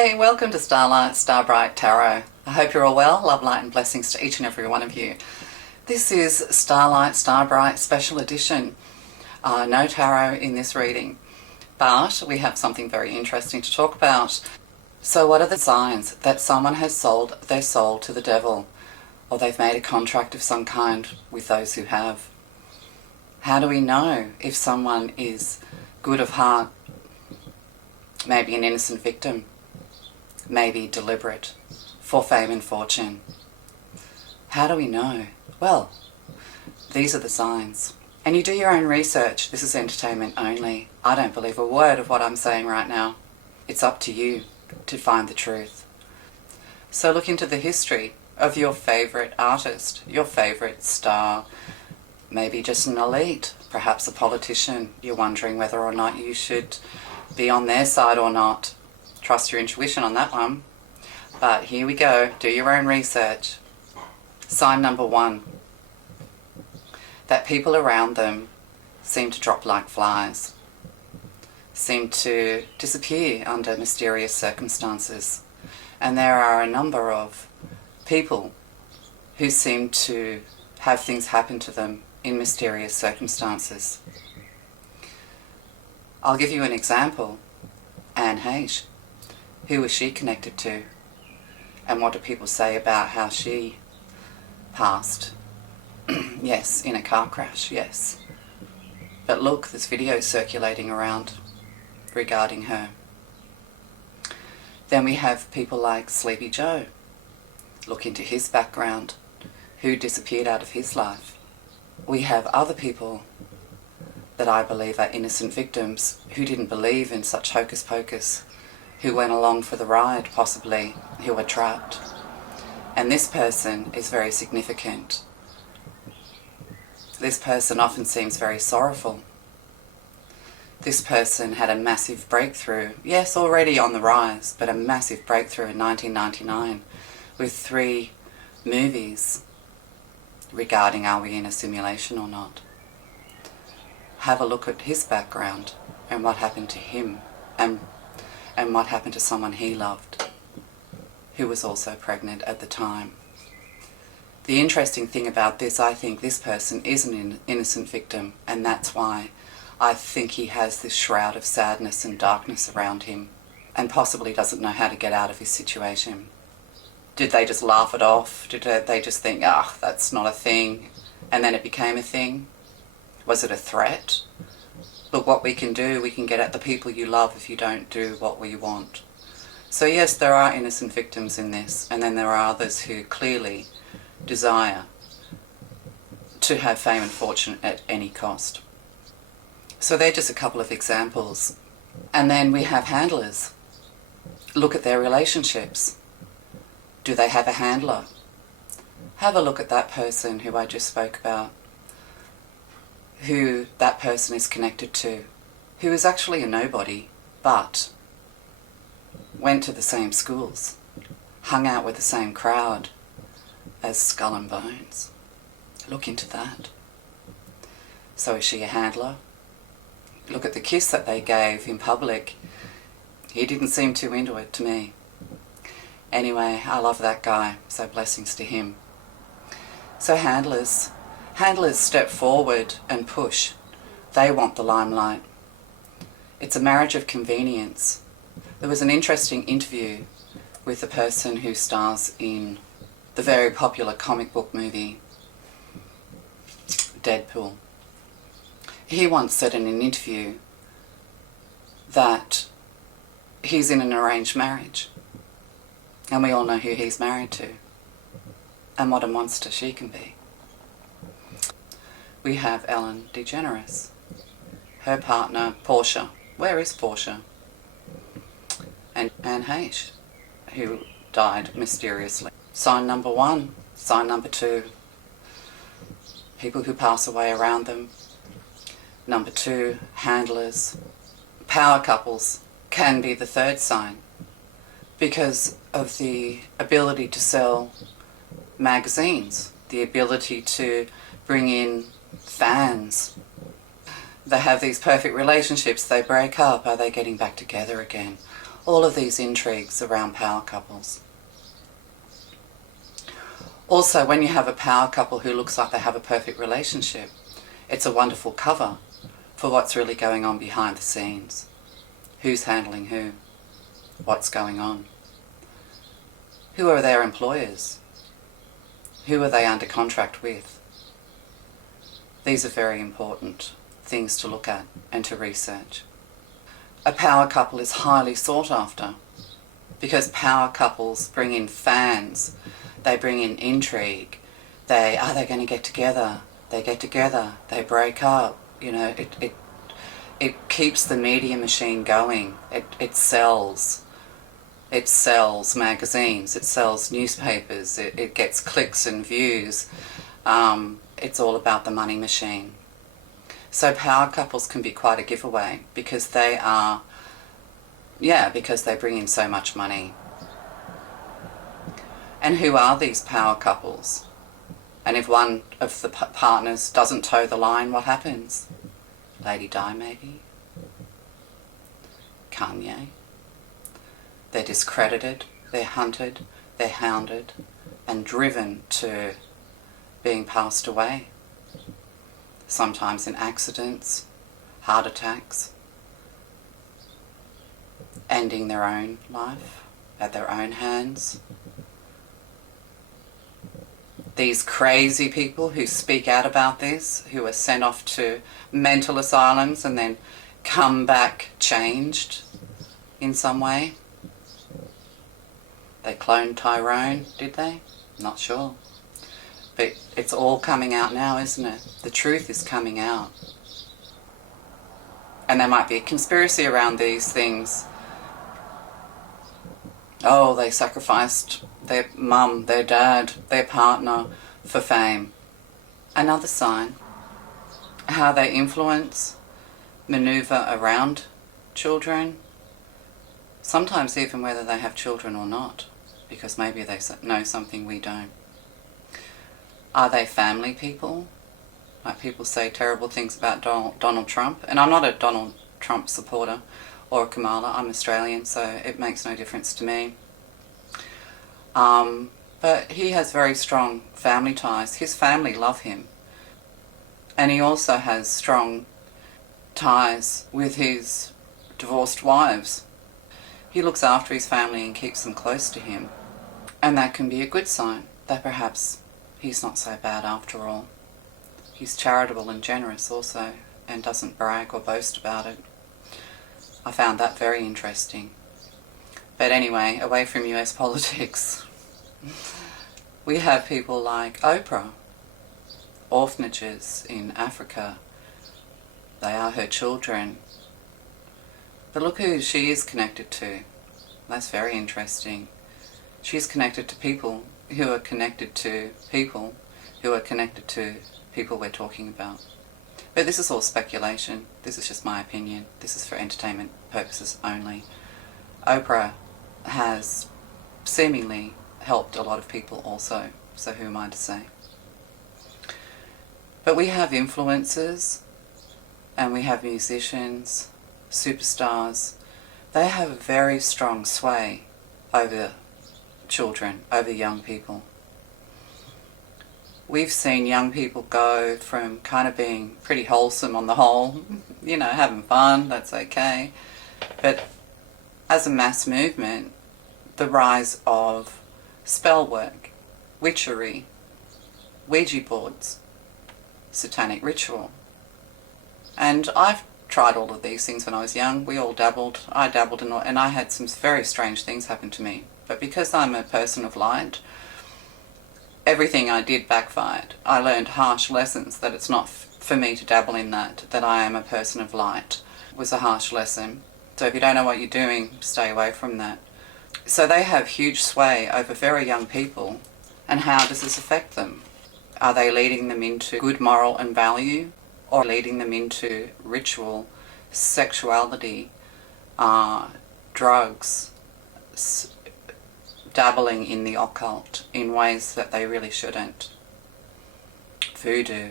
Hey, welcome to Starlight, Starbright Tarot. I hope you're all well. Love, light and blessings to each and every one of you. This is Starlight, Starbright Special Edition. No tarot in this reading, but we have something very interesting to talk about. So what are the signs that someone has sold their soul to the devil, or they've made a contract of some kind with those who have? How do we know if someone is good of heart, maybe an innocent victim, maybe deliberate, for fame and fortune? How do we know? Well, these are the signs. And you do your own research. This is entertainment only. I don't believe a word of what I'm saying right now. It's up to you to find the truth. So look into the history of your favourite artist, your favourite star, maybe just an elite, perhaps a politician. You're wondering whether or not you should be on their side or not. Trust your intuition on that one. But here we go. Do your own research. Sign number 1. That people around them seem to drop like flies, seem to disappear under mysterious circumstances. And there are a number of people who seem to have things happen to them in mysterious circumstances. I'll give you an example. Anne Heche. Who was she connected to? And what do people say about how she passed? Yes, in a car crash, yes. But look, there's videos circulating around regarding her. Then we have people like Sleepy Joe. Look into his background. Who disappeared out of his life? We have other people that I believe are innocent victims who didn't believe in such hocus pocus, who went along for the ride, possibly, who were trapped. And this person is very significant. This person often seems very sorrowful. This person had a massive breakthrough, yes, already on the rise, but a massive breakthrough in 1999 with 3 movies regarding are we in a simulation or not. Have a look at his background and what happened to him and what happened to someone he loved who was also pregnant at the time. The interesting thing about this, I think this person is an innocent victim, and that's why I think he has this shroud of sadness and darkness around him and possibly doesn't know how to get out of his situation. Did they just laugh it off? Did they just think, that's not a thing, and then it became a thing? Was it a threat? Look what we can do. We can get at the people you love if you don't do what we want. So yes, there are innocent victims in this, and then there are others who clearly desire to have fame and fortune at any cost. So they're just a couple of examples. And then we have handlers. Look at their relationships. Do they have a handler? Have a look at that person who I just spoke about, who that person is connected to, who is actually a nobody, but went to the same schools, hung out with the same crowd as Skull and Bones. Look into that. So is she a handler? Look at the kiss that they gave in public. He didn't seem too into it to me. Anyway, I love that guy, so blessings to him. So handlers step forward and push. They want the limelight. It's a marriage of convenience. There was an interesting interview with the person who stars in the very popular comic book movie Deadpool. He once said in an interview that he's in an arranged marriage, and we all know who he's married to and what a monster she can be. We have Ellen DeGeneres, her partner Portia. Where is Portia? And Anne Heche, who died mysteriously. Sign number 1, sign number 2, people who pass away around them. Number 2, handlers. Power couples can be the third sign because of the ability to sell magazines, the ability to bring in fans. They have these perfect relationships, they break up, are they getting back together again? All of these intrigues around power couples. Also, when you have a power couple who looks like they have a perfect relationship, it's a wonderful cover for what's really going on behind the scenes. Who's handling who? What's going on? Who are their employers? Who are they under contract with? These are very important things to look at and to research. A power couple is highly sought after because power couples bring in fans, they bring in intrigue, they're going to get together, they get together, they break up, you know, it keeps the media machine going, it sells. It sells magazines, it sells newspapers, it gets clicks and views. It's all about the money machine. So power couples can be quite a giveaway because they bring in so much money. And who are these power couples? And if one of the partners doesn't toe the line, what happens? Lady Di, maybe? Kanye? They're discredited, they're hunted, they're hounded, and driven to being passed away. Sometimes in accidents, heart attacks, ending their own life at their own hands. These crazy people who speak out about this, who are sent off to mental asylums and then come back changed in some way. They cloned Tyrone, did they? Not sure. But it's all coming out now, isn't it? The truth is coming out. And there might be a conspiracy around these things. Oh, they sacrificed their mum, their dad, their partner for fame. Another sign. How they influence, maneuver around children. Sometimes even whether they have children or not, because maybe they know something we don't. Are they family people? Like people say terrible things about Donald Trump. And I'm not a Donald Trump supporter or a Kamala. I'm Australian, so it makes no difference to me. But he has very strong family ties. His family love him. And he also has strong ties with his divorced wives. He looks after his family and keeps them close to him. And that can be a good sign that perhaps he's not so bad after all. He's charitable and generous also and doesn't brag or boast about it. I found that very interesting. But anyway, away from US politics, we have people like Oprah, orphanages in Africa. They are her children. But look who she is connected to. That's very interesting. She's connected to people who are connected to people who are connected to people we're talking about. But this is all speculation. This is just my opinion. This is for entertainment purposes only. Oprah has seemingly helped a lot of people also, so who am I to say? But we have influencers and we have musicians, superstars. They have a very strong sway over children, over young people. We've seen young people go from kind of being pretty wholesome on the whole, you know, having fun, that's okay. But as a mass movement, the rise of spell work, witchery, Ouija boards, satanic ritual. And I've tried all of these things when I was young. We all dabbled. I dabbled in all, and I had some very strange things happen to me. But because I'm a person of light, everything I did backfired. I learned harsh lessons that it's not for me to dabble in that I am a person of light. It was a harsh lesson. So if you don't know what you're doing, stay away from that. So they have huge sway over very young people. And how does this affect them? Are they leading them into good moral and value, or leading them into ritual, sexuality, drugs, dabbling in the occult in ways that they really shouldn't? Voodoo.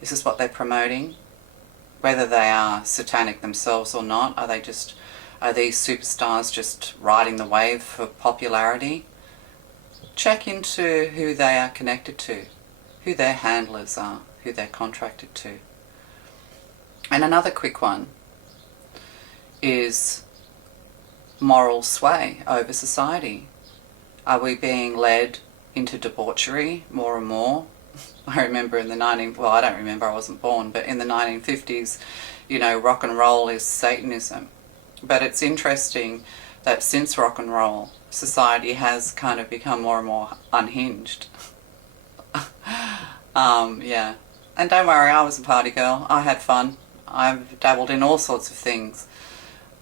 Is this what they're promoting? Whether they are satanic themselves or not, are Are these superstars just riding the wave for popularity? Check into who they are connected to, who their handlers are, who they're contracted to. And another quick one is moral sway over society. Are we being led into debauchery more and more? I remember in the I don't remember, I wasn't born, but in the 1950s, rock and roll is Satanism. But it's interesting that since rock and roll, society has kind of become more and more unhinged. Yeah. And don't worry, I was a party girl. I had fun. I've dabbled in all sorts of things.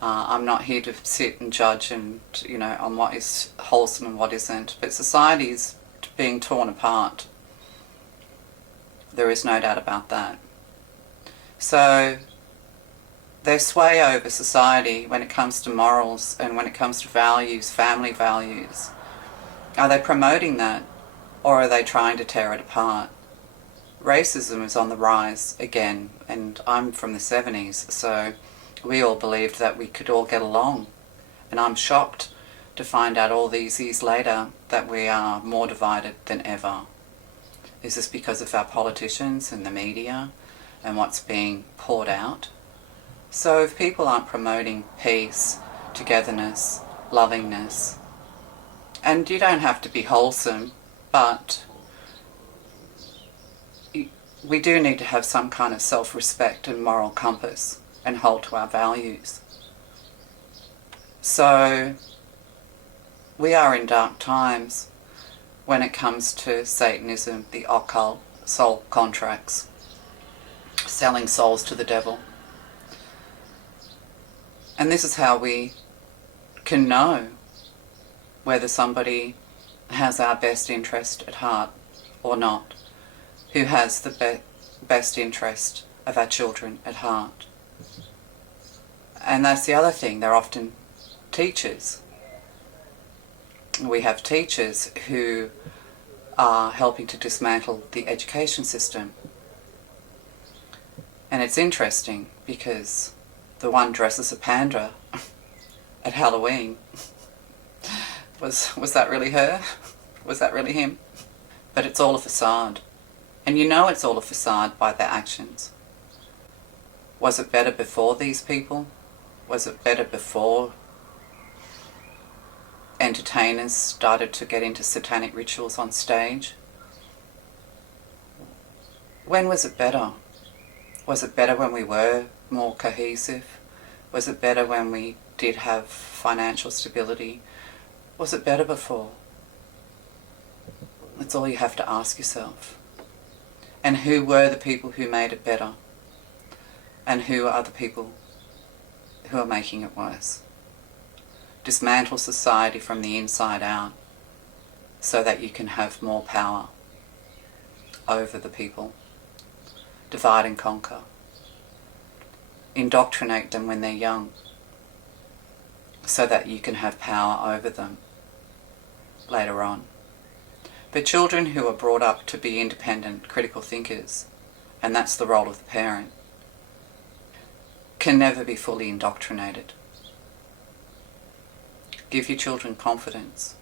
I'm not here to sit and judge and, on what is wholesome and what isn't. But society's being torn apart. There is no doubt about that. So their sway over society when it comes to morals and when it comes to values, family values, are they promoting that, or are they trying to tear it apart? Racism is on the rise again, and I'm from the 70s, so we all believed that we could all get along. And I'm shocked to find out all these years later that we are more divided than ever. Is this because of our politicians and the media and what's being poured out? So if people aren't promoting peace, togetherness, lovingness, and you don't have to be wholesome, but we do need to have some kind of self-respect and moral compass and hold to our values. So we are in dark times when it comes to Satanism, the occult, soul contracts, selling souls to the devil. And this is how we can know whether somebody has our best interest at heart or not, who has the best interest of our children at heart. And that's the other thing, they're often teachers. We have teachers who are helping to dismantle the education system. And it's interesting because the one dressed as a panda at Halloween, was that really her? Was that really him? But it's all a facade. And you know it's all a facade by their actions. Was it better before these people? Was it better before entertainers started to get into satanic rituals on stage? When was it better? Was it better when we were more cohesive? Was it better when we did have financial stability? Was it better before? That's all you have to ask yourself. And who were the people who made it better? And who are the people who are making it worse? Dismantle society from the inside out so that you can have more power over the people. Divide and conquer. Indoctrinate them when they're young so that you can have power over them later on. But children who are brought up to be independent, critical thinkers, and that's the role of the parent, can never be fully indoctrinated. Give your children confidence.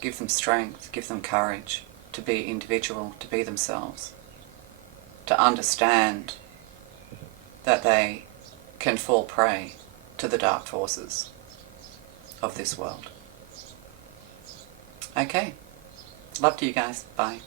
Give them strength, give them courage to be individual, to be themselves, to understand that they can fall prey to the dark forces of this world. Okay. Love to you guys. Bye.